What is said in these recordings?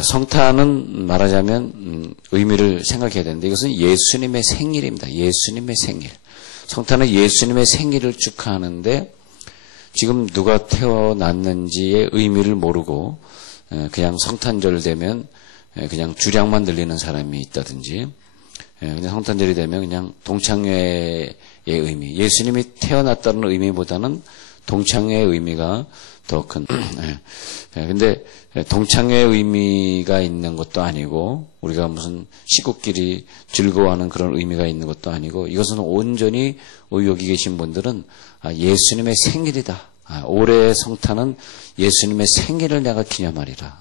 성탄은 말하자면 의미를 생각해야 되는데 이것은 예수님의 생일입니다. 예수님의 생일. 성탄은 예수님의 생일을 축하하는데 지금 누가 태어났는지의 의미를 모르고 그냥 성탄절 되면 그냥 주량만 들리는 사람이 있다든지 그냥 성탄절이 되면 그냥 동창회의 의미, 예수님이 태어났다는 의미보다는 동창회의 의미가 더 큰. 근데 동창회의 의미가 있는 것도 아니고 우리가 무슨 식구끼리 즐거워하는 그런 의미가 있는 것도 아니고 이것은 온전히 여기 계신 분들은 예수님의 생일이다. 올해의 성탄은 예수님의 생일을 내가 기념하리라.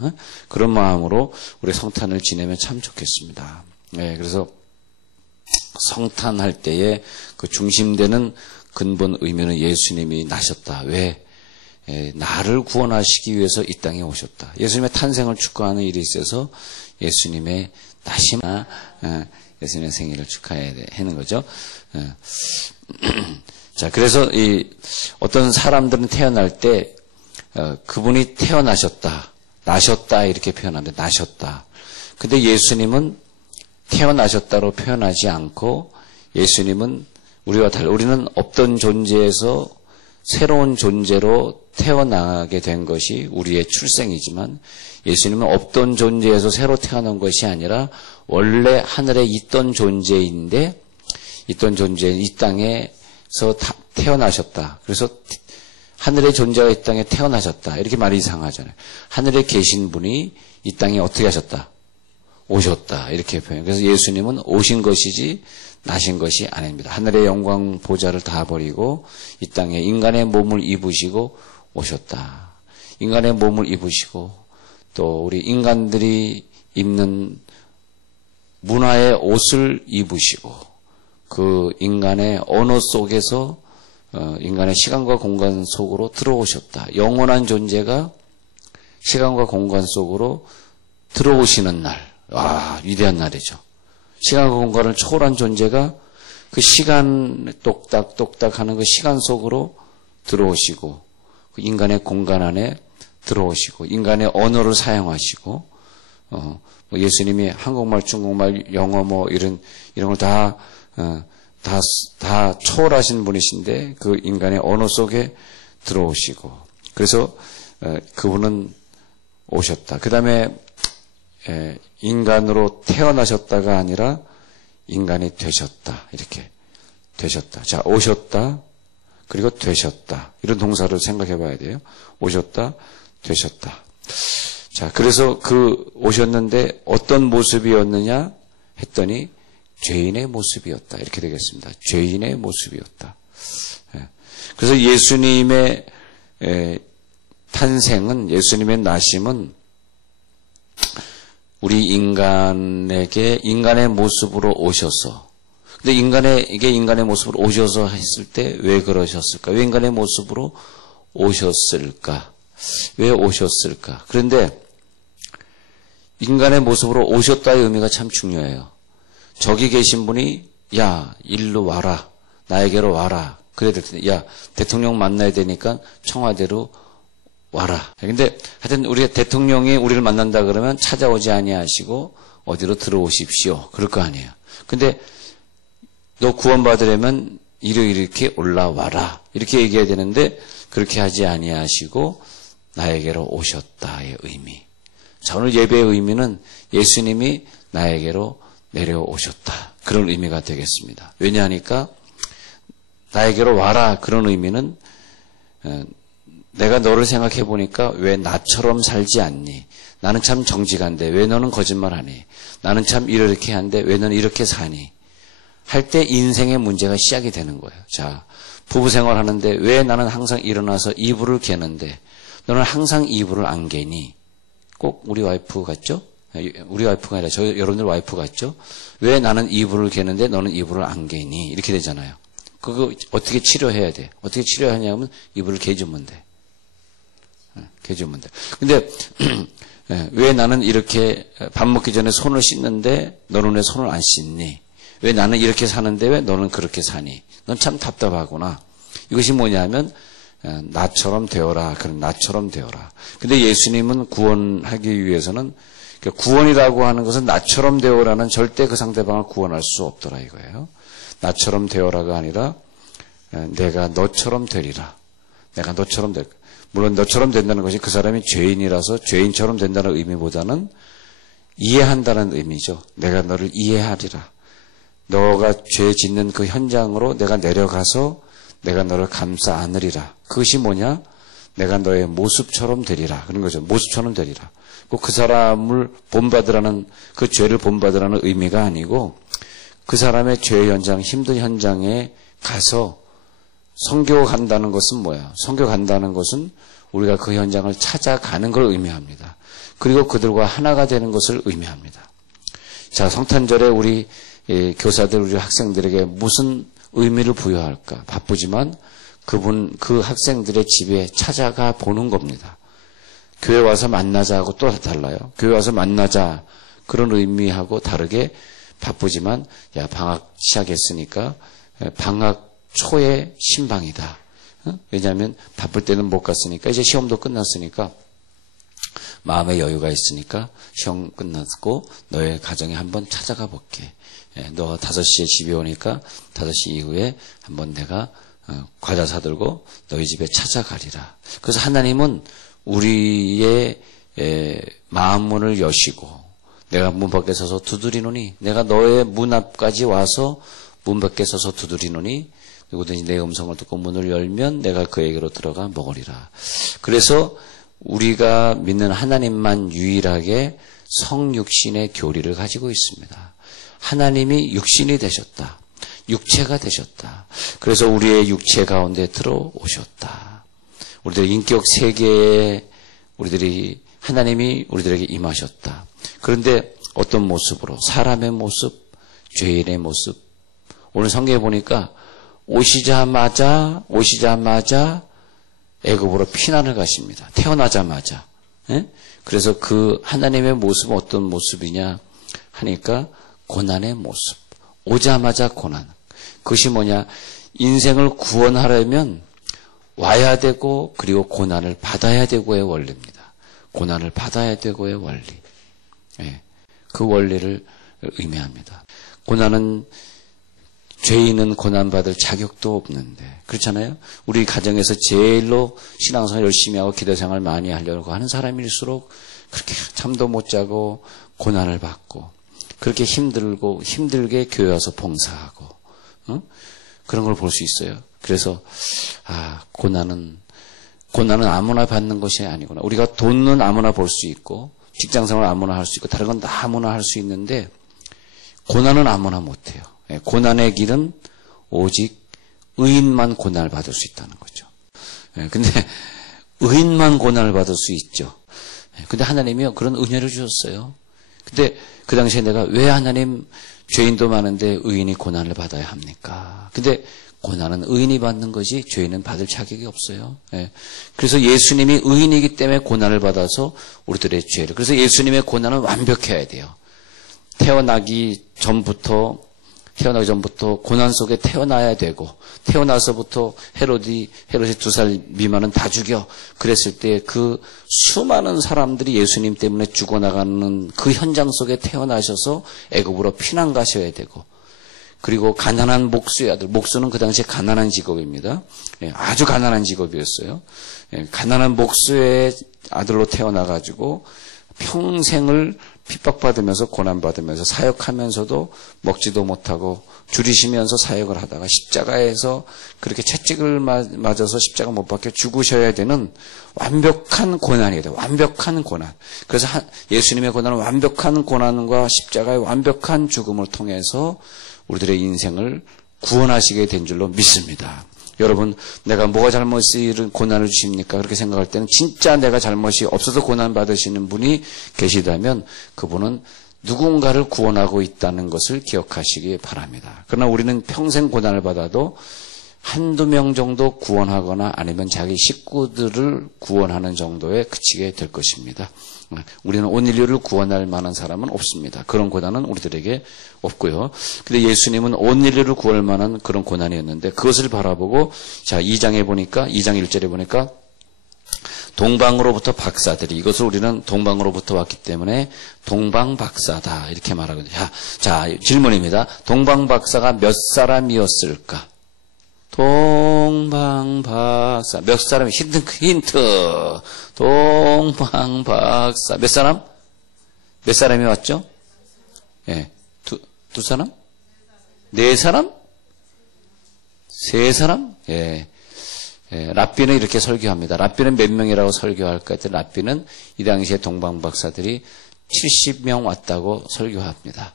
그런 마음으로 우리 성탄을 지내면 참 좋겠습니다. 그래서 성탄할 때에 그 중심되는 근본 의미는 예수님이 나셨다. 왜? 나를 구원하시기 위해서 이 땅에 오셨다. 예수님의 탄생을 축하하는 일이 있어서 예수님의 나심나 예수님의 생일을 축하해야 하는 거죠. 자, 그래서 어떤 사람들은 태어날 때 그분이 태어나셨다, 나셨다 이렇게 표현하는데 나셨다. 근데 예수님은 태어나셨다로 표현하지 않고 예수님은 우리와 달리 우리는 없던 존재에서 새로운 존재로 태어나게 된 것이 우리의 출생이지만 예수님은 없던 존재에서 새로 태어난 것이 아니라 원래 하늘에 있던 존재인데 있던 존재 이 땅에서 태어나셨다. 그래서 하늘의 존재가 이 땅에 태어나셨다. 이렇게 말이 이상하잖아요. 하늘에 계신 분이 이 땅에 어떻게 하셨다? 오셨다. 이렇게 표현해요. 그래서 예수님은 오신 것이지 나신 것이 아닙니다. 하늘의 영광 보좌를 다 버리고 이 땅에 인간의 몸을 입으시고 오셨다. 인간의 몸을 입으시고 또 우리 인간들이 입는 문화의 옷을 입으시고 그 인간의 언어 속에서 인간의 시간과 공간 속으로 들어오셨다. 영원한 존재가 시간과 공간 속으로 들어오시는 날. 와, 위대한 날이죠. 시간과 공간을 초월한 존재가 그 시간 똑딱똑딱 하는 그 시간 속으로 들어오시고 그 인간의 공간 안에 들어오시고 인간의 언어를 사용하시고 예수님이 한국말, 중국말, 영어 뭐 이런 걸 다 초월하신 분이신데 그 인간의 언어 속에 들어오시고 그래서 그분은 오셨다. 그 다음에 인간으로 태어나셨다가 아니라 인간이 되셨다. 이렇게 되셨다. 자, 오셨다. 그리고 되셨다. 이런 동사를 생각해 봐야 돼요. 오셨다. 되셨다. 자, 그래서 그 오셨는데 어떤 모습이었느냐 했더니 죄인의 모습이었다. 이렇게 되겠습니다. 죄인의 모습이었다. 그래서 예수님의 탄생은 예수님의 나심은 우리 인간에게 인간의 모습으로 오셔서 근데 인간에게 인간의 모습으로 오셔서 했을 때 왜 그러셨을까? 왜 인간의 모습으로 오셨을까? 왜 오셨을까? 그런데 인간의 모습으로 오셨다의 의미가 참 중요해요. 저기 계신 분이 야 일로 와라. 나에게로 와라. 그래야 될 텐데 야 대통령 만나야 되니까 청와대로 와라. 근데 하여튼 우리 대통령이 우리를 만난다 그러면 찾아오지 아니하시고 어디로 들어오십시오. 그럴 거 아니에요. 근데 너 구원받으려면 이렇게 올라와라. 이렇게 얘기해야 되는데 그렇게 하지 아니하시고 나에게로 오셨다의 의미. 자, 오늘 예배의 의미는 예수님이 나에게로 내려오셨다. 그런 의미가 되겠습니다. 왜냐하니까 나에게로 와라. 그런 의미는 내가 너를 생각해 보니까 왜 나처럼 살지 않니? 나는 참 정직한데 왜 너는 거짓말하니? 나는 참 이렇게 한데 왜 너는 이렇게 사니? 할 때 인생의 문제가 시작이 되는 거예요. 자, 부부 생활하는데 왜 나는 항상 일어나서 이불을 개는데 너는 항상 이불을 안 개니? 꼭 우리 와이프 같죠? 우리 와이프가 아니라 저 여러분들 와이프 같죠? 왜 나는 이불을 개는데 너는 이불을 안 개니? 이렇게 되잖아요. 그거 어떻게 치료해야 돼? 어떻게 치료하냐면 이불을 개주면 돼. 개주면 돼. 근데 왜 나는 이렇게 밥 먹기 전에 손을 씻는데 너는 왜 손을 안 씻니? 왜 나는 이렇게 사는데 왜 너는 그렇게 사니? 넌 참 답답하구나. 이것이 뭐냐면 나처럼 되어라. 그런 나처럼 되어라. 근데 예수님은 구원하기 위해서는 그러니까 구원이라고 하는 것은 나처럼 되어라는 절대 그 상대방을 구원할 수 없더라 이거예요. 나처럼 되어라가 아니라 내가 너처럼 되리라. 내가 너처럼 될. 물론 너처럼 된다는 것이 그 사람이 죄인이라서 죄인처럼 된다는 의미보다는 이해한다는 의미죠. 내가 너를 이해하리라. 너가 죄 짓는 그 현장으로 내가 내려가서 내가 너를 감싸 안으리라. 그것이 뭐냐? 내가 너의 모습처럼 되리라. 그런 거죠. 모습처럼 되리라. 꼭 그 사람을 본받으라는, 그 죄를 본받으라는 의미가 아니고 그 사람의 죄 현장, 힘든 현장에 가서 선교 간다는 것은 뭐야? 선교 간다는 것은 우리가 그 현장을 찾아가는 걸 의미합니다. 그리고 그들과 하나가 되는 것을 의미합니다. 자, 성탄절에 우리 교사들, 우리 학생들에게 무슨 의미를 부여할까? 바쁘지만 그 학생들의 집에 찾아가 보는 겁니다. 교회 와서 만나자하고 또 달라요. 교회 와서 만나자 그런 의미하고 다르게 바쁘지만 야 방학 시작했으니까 방학 초의 신방이다. 왜냐하면 바쁠 때는 못 갔으니까 이제 시험도 끝났으니까 마음의 여유가 있으니까 시험 끝났고 너의 가정에 한번 찾아가 볼게. 너 5시에 집에 오니까 5시 이후에 한번 내가 과자 사들고 너희 집에 찾아가리라. 그래서 하나님은 우리의 마음문을 여시고 내가 문 밖에 서서 두드리노니 내가 너의 문 앞까지 와서 문 밖에 서서 두드리노니 누구든지 내 음성을 듣고 문을 열면 내가 그에게로 들어가 먹으리라. 그래서 우리가 믿는 하나님만 유일하게 성육신의 교리를 가지고 있습니다. 하나님이 육신이 되셨다. 육체가 되셨다. 그래서 우리의 육체 가운데 들어오셨다. 우리들의 인격 세계에 하나님이 우리들에게 임하셨다. 그런데 어떤 모습으로? 사람의 모습, 죄인의 모습. 오늘 성경에 보니까 오시자마자 애굽으로 피난을 가십니다. 태어나자마자. 그래서 그 하나님의 모습은 어떤 모습이냐 하니까 고난의 모습. 오자마자 고난. 그것이 뭐냐? 인생을 구원하려면 와야 되고 그리고 고난을 받아야 되고의 원리입니다. 고난을 받아야 되고의 원리. 그 원리를 의미합니다. 고난은 죄인은 고난받을 자격도 없는데 그렇잖아요. 우리 가정에서 제일로 신앙생활 열심히 하고 기도생활 많이 하려고 하는 사람일수록 그렇게 잠도 못 자고 고난을 받고 그렇게 힘들게 교회 와서 봉사하고 그런 걸 볼 수 있어요. 그래서 고난은 아무나 받는 것이 아니구나. 우리가 돈은 아무나 벌 수 있고 직장생활 아무나 할 수 있고 다른 건 다 아무나 할 수 있는데 고난은 아무나 못해요. 고난의 길은 오직 의인만 고난을 받을 수 있다는 거죠. 근데 의인만 고난을 받을 수 있죠. 근데 하나님이요 그런 은혜를 주셨어요. 근데 그 당시에 내가 왜 하나님 죄인도 많은데 의인이 고난을 받아야 합니까? 근데 고난은 의인이 받는 것이 죄인은 받을 자격이 없어요. 그래서 예수님이 의인이기 때문에 고난을 받아서 우리들의 죄를. 그래서 예수님의 고난은 완벽해야 돼요. 태어나기 전부터 고난 속에 태어나야 되고 태어나서부터 헤롯이 2살 미만은 다 죽여 그랬을 때 그 수많은 사람들이 예수님 때문에 죽어나가는 그 현장 속에 태어나셔서 애굽으로 피난 가셔야 되고 그리고 가난한 목수의 아들, 목수는 그 당시에 가난한 직업입니다. 아주 가난한 직업이었어요. 가난한 목수의 아들로 태어나가지고 평생을 핍박받으면서 고난받으면서 사역하면서도 먹지도 못하고 줄이시면서 사역을 하다가 십자가에서 그렇게 채찍을 맞아서 십자가 못 박혀 죽으셔야 되는 완벽한 고난이 돼요. 완벽한 고난. 그래서 예수님의 고난은 완벽한 고난과 십자가의 완벽한 죽음을 통해서 우리들의 인생을 구원하시게 된 줄로 믿습니다. 여러분, 내가 뭐가 잘못이 이런 고난을 주십니까? 그렇게 생각할 때는 진짜 내가 잘못이 없어서 고난 받으시는 분이 계시다면 그분은 누군가를 구원하고 있다는 것을 기억하시기 바랍니다. 그러나 우리는 평생 고난을 받아도 한두 명 정도 구원하거나 아니면 자기 식구들을 구원하는 정도에 그치게 될 것입니다. 우리는 온 인류를 구원할 만한 사람은 없습니다. 그런 고난은 우리들에게 없고요. 근데 예수님은 온 인류를 구할 만한 그런 고난이었는데 그것을 바라보고 2장 1절에 보니까 동방으로부터 박사들이, 이것을 우리는 동방으로부터 왔기 때문에 동방박사다 이렇게 말하거든요. 자, 질문입니다. 동방박사가 몇 사람이었을까? 동방박사 몇 사람? 힌트. 동방박사 몇 사람? 몇 사람이 왔죠? 예, 두 사람? 네 사람? 세 사람? 예. 랍비는 이렇게 설교합니다. 랍비는 몇 명이라고 설교할까 했더니 랍비는 이 당시에 동방박사들이 70명 왔다고 설교합니다.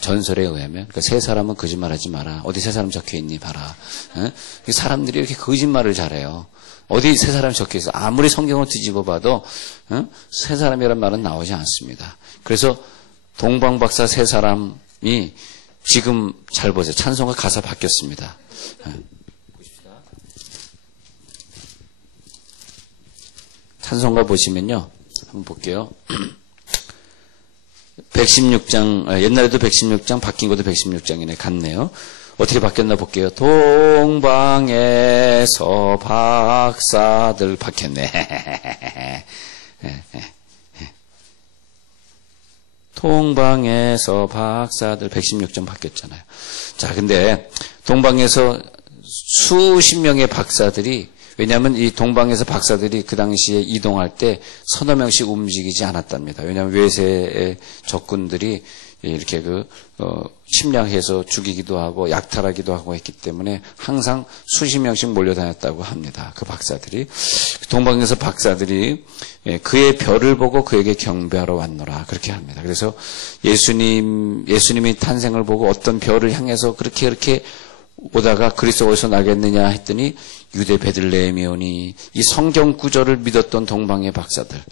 전설에 의하면. 그러니까 세 사람은 거짓말하지 마라. 어디 세 사람 적혀있니 봐라. 사람들이 이렇게 거짓말을 잘해요. 어디 세 사람이 적혀있어. 아무리 성경을 뒤집어 봐도 세 사람이란 말은 나오지 않습니다. 그래서 동방박사 세 사람이 지금 잘 보세요. 찬송가 가사 바뀌었습니다. 찬송가 보시면요. 한번 볼게요. 116장, 옛날에도 116장, 바뀐 것도 116장이네. 같네요. 어떻게 바뀌었나 볼게요. 동방에서 박사들 바뀌었네. 동방에서 박사들 116장 바뀌었잖아요. 자, 근데 동방에서 수십 명의 박사들이, 왜냐하면 이 동방에서 박사들이 그 당시에 이동할 때 서너 명씩 움직이지 않았답니다. 왜냐하면 외세의 적군들이 이렇게 침략해서 죽이기도 하고 약탈하기도 하고 했기 때문에 항상 수십 명씩 몰려다녔다고 합니다. 그 박사들이. 동방에서 박사들이 그의 별을 보고 그에게 경배하러 왔노라. 그렇게 합니다. 그래서 예수님이 탄생을 보고 어떤 별을 향해서 그렇게 오다가 그리스도가 어디서 나겠느냐 했더니 유대 베들레헴이 오니, 이 성경 구절을 믿었던 동방의 박사들.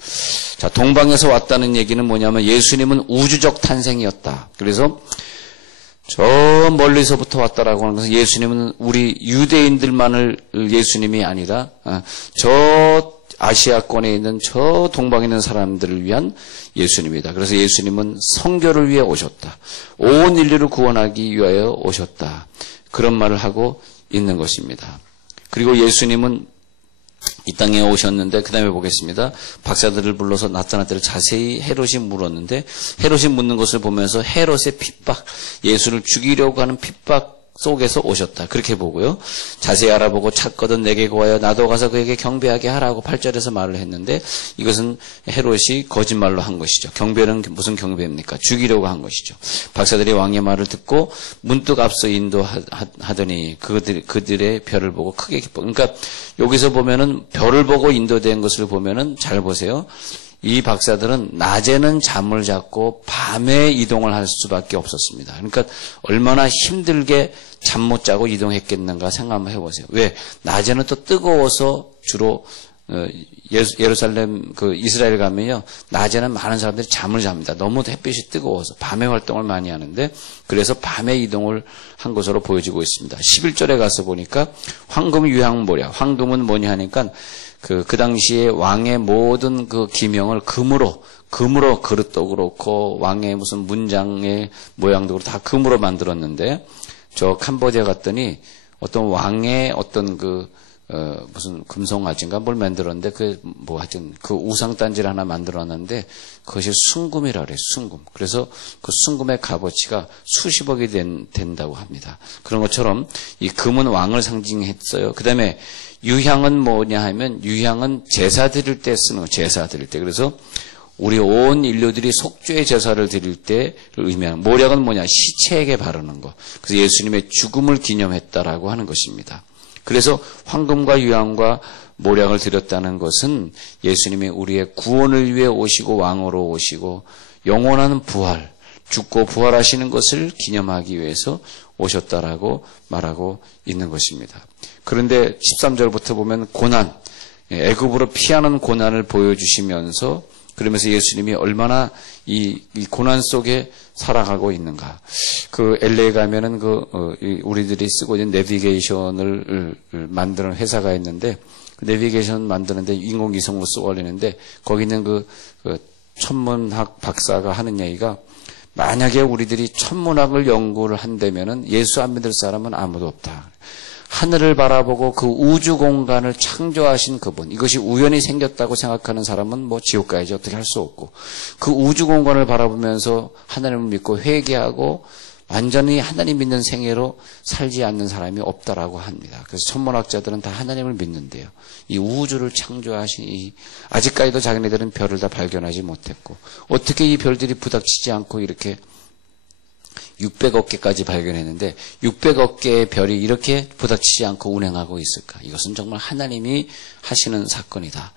자, 동방에서 왔다는 얘기는 뭐냐면 예수님은 우주적 탄생이었다. 그래서 저 멀리서부터 왔다라고 하는 것은 예수님은 우리 유대인들만을 예수님이 아니라 저 아시아권에 있는 저 동방에 있는 사람들을 위한 예수님이다. 그래서 예수님은 성교를 위해 오셨다. 온 인류를 구원하기 위하여 오셨다. 그런 말을 하고 있는 것입니다. 그리고 예수님은 이 땅에 오셨는데, 그 다음에 보겠습니다. 박사들을 불러서 나타날 때를 자세히 헤롯이 물었는데, 헤롯이 묻는 것을 보면서 헤롯의 핍박, 예수를 죽이려고 하는 핍박 속에서 오셨다. 그렇게 보고요. 자세히 알아보고 찾거든 내게 구하여 나도 가서 그에게 경배하게 하라고 8절에서 말을 했는데, 이것은 헤롯이 거짓말로 한 것이죠. 경배는 무슨 경배입니까? 죽이려고 한 것이죠. 박사들이 왕의 말을 듣고 문득 앞서 인도하더니 그들의 별을 보고 크게 기뻐. 그러니까 여기서 보면은 별을 보고 인도된 것을 보면은 잘 보세요. 이 박사들은 낮에는 잠을 잤고 밤에 이동을 할 수밖에 없었습니다. 그러니까 얼마나 힘들게 잠 못 자고 이동했겠는가 생각 한번 해보세요. 왜? 낮에는 또 뜨거워서 주로 예루살렘 이스라엘 가면요, 낮에는 많은 사람들이 잠을 잡니다. 너무 햇빛이 뜨거워서 밤에 활동을 많이 하는데, 그래서 밤에 이동을 한 것으로 보여지고 있습니다. 11절에 가서 보니까 황금 유향모략, 황금은 뭐냐 하니까 그 당시에 왕의 모든 그 기명을 금으로 그릇도 그렇고 왕의 무슨 문장의 모양도 그렇고 다 금으로 만들었는데, 저 캄보디아 갔더니 어떤 왕의 어떤 무슨 금송아지인가 뭘 만들었는데, 하여튼 그 우상단지를 하나 만들었는데, 그것이 순금이라 그래요, 순금. 그래서 그 순금의 값어치가 수십억이 된다고 합니다. 그런 것처럼 이 금은 왕을 상징했어요. 그 다음에 유향은 뭐냐 하면, 유향은 제사 드릴 때 쓰는 거, 제사 드릴 때. 그래서 우리 온 인류들이 속죄의 제사를 드릴 때를 의미하는, 모략은 뭐냐, 시체에게 바르는 거. 그래서 예수님의 죽음을 기념했다라고 하는 것입니다. 그래서 황금과 유향과 모략을 드렸다는 것은 예수님이 우리의 구원을 위해 오시고 왕으로 오시고 영원한 부활, 죽고 부활하시는 것을 기념하기 위해서 오셨다라고 말하고 있는 것입니다. 그런데 13절부터 보면 고난, 애굽으로 피하는 고난을 보여주시면서, 그러면서 예수님이 얼마나 이 고난 속에 살아가고 있는가. 그 LA 가면은 우리들이 쓰고 있는 내비게이션을 만드는 회사가 있는데, 그 내비게이션 만드는데 인공위성으로 쓰고 올리는데, 거기 있는 그 천문학 박사가 하는 얘기가, 만약에 우리들이 천문학을 연구를 한다면은 예수 안 믿을 사람은 아무도 없다. 하늘을 바라보고 그 우주 공간을 창조하신 그분, 이것이 우연히 생겼다고 생각하는 사람은 뭐 지옥 가야지 어떻게 할 수 없고, 그 우주 공간을 바라보면서 하나님을 믿고 회개하고 완전히 하나님 믿는 생애로 살지 않는 사람이 없다라고 합니다. 그래서 천문학자들은 다 하나님을 믿는데요. 이 우주를 창조하신 아직까지도 자기네들은 별을 다 발견하지 못했고, 어떻게 이 별들이 부닥치지 않고 이렇게 600억 개까지 발견했는데 600억 개의 별이 이렇게 부닥치지 않고 운행하고 있을까? 이것은 정말 하나님이 하시는 사건이다.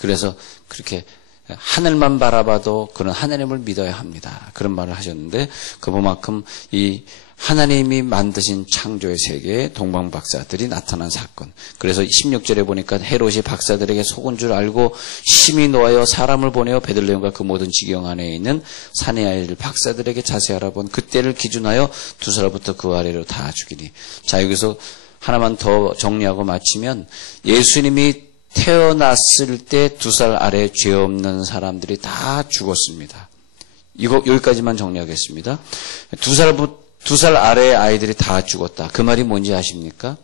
그래서 그렇게 하늘만 바라봐도 그런 하나님을 믿어야 합니다. 그런 말을 하셨는데, 그만큼 이 하나님이 만드신 창조의 세계에 동방박사들이 나타난 사건. 그래서 16절에 보니까 헤롯이 박사들에게 속은 줄 알고 심히 노하여 사람을 보내어 베들레헴과 그 모든 지경 안에 있는 산의 아이들 박사들에게 자세히 알아본 그때를 기준하여 2살부터 그 아래로 다 죽이니. 자, 여기서 하나만 더 정리하고 마치면, 예수님이 태어났을 때 2살 아래 죄 없는 사람들이 다 죽었습니다. 이거 여기까지만 정리하겠습니다. 2살 아래의 아이들이 다 죽었다. 그 말이 뭔지 아십니까?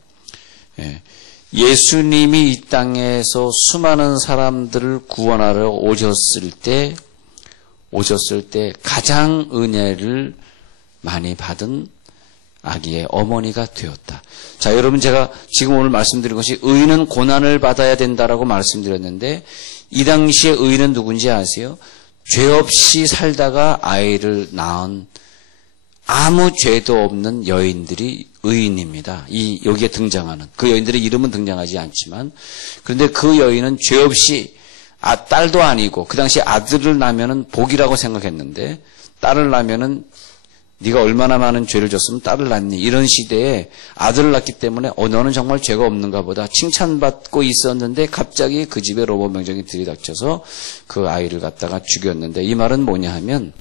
예수님이 이 땅에서 수많은 사람들을 구원하러 오셨을 때 가장 은혜를 많이 받은 아기의 어머니가 되었다. 자, 여러분, 제가 지금 오늘 말씀드린 것이 의인은 고난을 받아야 된다라고 말씀드렸는데, 이 당시에 의인은 누군지 아세요? 죄 없이 살다가 아이를 낳은 아무 죄도 없는 여인들이 의인입니다. 여기에 등장하는 그 여인들의 이름은 등장하지 않지만, 그런데 그 여인은 죄 없이 딸도 아니고, 그 당시에 아들을 낳으면은 복이라고 생각했는데, 딸을 낳으면은 네가 얼마나 많은 죄를 졌으면 딸을 낳니? 이런 시대에 아들을 낳기 때문에 너는 정말 죄가 없는가 보다 칭찬받고 있었는데, 갑자기 그 집에 로마 병정이 들이닥쳐서 그 아이를 갖다가 죽였는데, 이 말은 뭐냐 하면,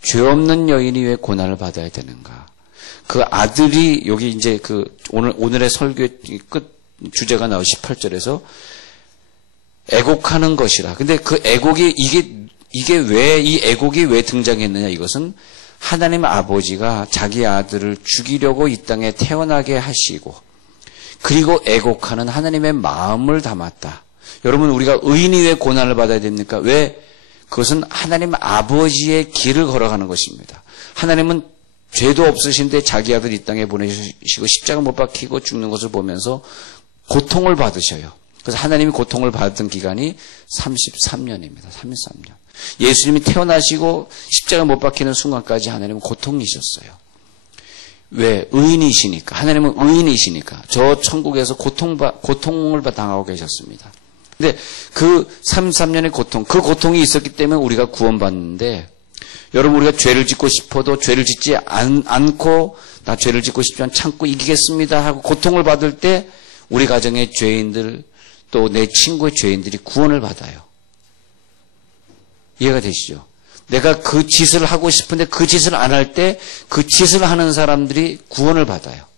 죄 없는 여인이 왜 고난을 받아야 되는가? 그 아들이, 여기 이제 오늘의 설교의 끝 주제가 나오 18절에서 애곡하는 것이라. 근데 그 애곡이 이 애곡이 왜 등장했느냐? 이것은 하나님 아버지가 자기 아들을 죽이려고 이 땅에 태어나게 하시고, 그리고 애곡하는 하나님의 마음을 담았다. 여러분, 우리가 의인이 왜 고난을 받아야 됩니까? 왜? 그것은 하나님 아버지의 길을 걸어가는 것입니다. 하나님은 죄도 없으신데 자기 아들 이 땅에 보내시고 십자가 못 박히고 죽는 것을 보면서 고통을 받으셔요. 그래서 하나님이 고통을 받은 기간이 33년입니다. 33년. 예수님이 태어나시고 십자가 못 박히는 순간까지 하나님은 고통이셨어요. 왜? 의인이시니까. 하나님은 의인이시니까. 저 천국에서 고통을 당하고 계셨습니다. 근데 그 33년의 고통, 그 고통이 있었기 때문에 우리가 구원받는데, 여러분, 우리가 죄를 짓고 싶어도 죄를 짓지 않고, 나 죄를 짓고 싶지만 참고 이기겠습니다 하고 고통을 받을 때 우리 가정의 죄인들, 또 내 친구의 죄인들이 구원을 받아요. 이해가 되시죠? 내가 그 짓을 하고 싶은데 그 짓을 안 할 때 그 짓을 하는 사람들이 구원을 받아요.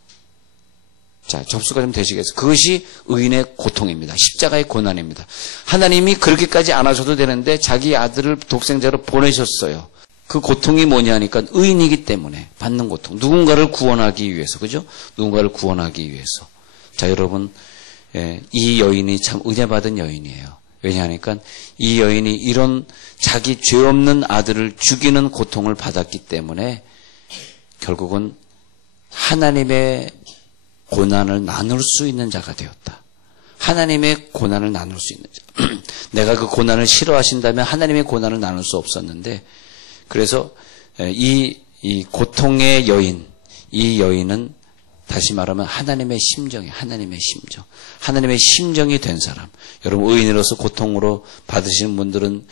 자, 접수가 좀 되시겠어요? 그것이 의인의 고통입니다. 십자가의 고난입니다. 하나님이 그렇게까지 안 하셔도 되는데 자기 아들을 독생자로 보내셨어요. 그 고통이 뭐냐니까 의인이기 때문에 받는 고통. 누군가를 구원하기 위해서, 그죠? 누군가를 구원하기 위해서. 자, 여러분, 이 여인이 참 은혜받은 여인이에요. 왜냐하니까 이 여인이 이런 자기 죄 없는 아들을 죽이는 고통을 받았기 때문에 결국은 하나님의 고난을 나눌 수 있는 자가 되었다. 하나님의 고난을 나눌 수 있는 자. 내가 그 고난을 싫어하신다면 하나님의 고난을 나눌 수 없었는데, 그래서 이 고통의 여인, 이 여인은 다시 말하면 하나님의 심정이, 하나님의 심정이 된 사람. 여러분, 의인으로서 고통으로 받으시는 분들은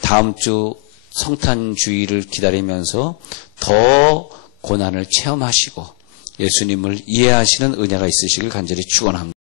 다음 주 성탄 주일을 기다리면서 더 고난을 체험하시고 예수님을 이해하시는 은혜가 있으시길 간절히 축원합니다.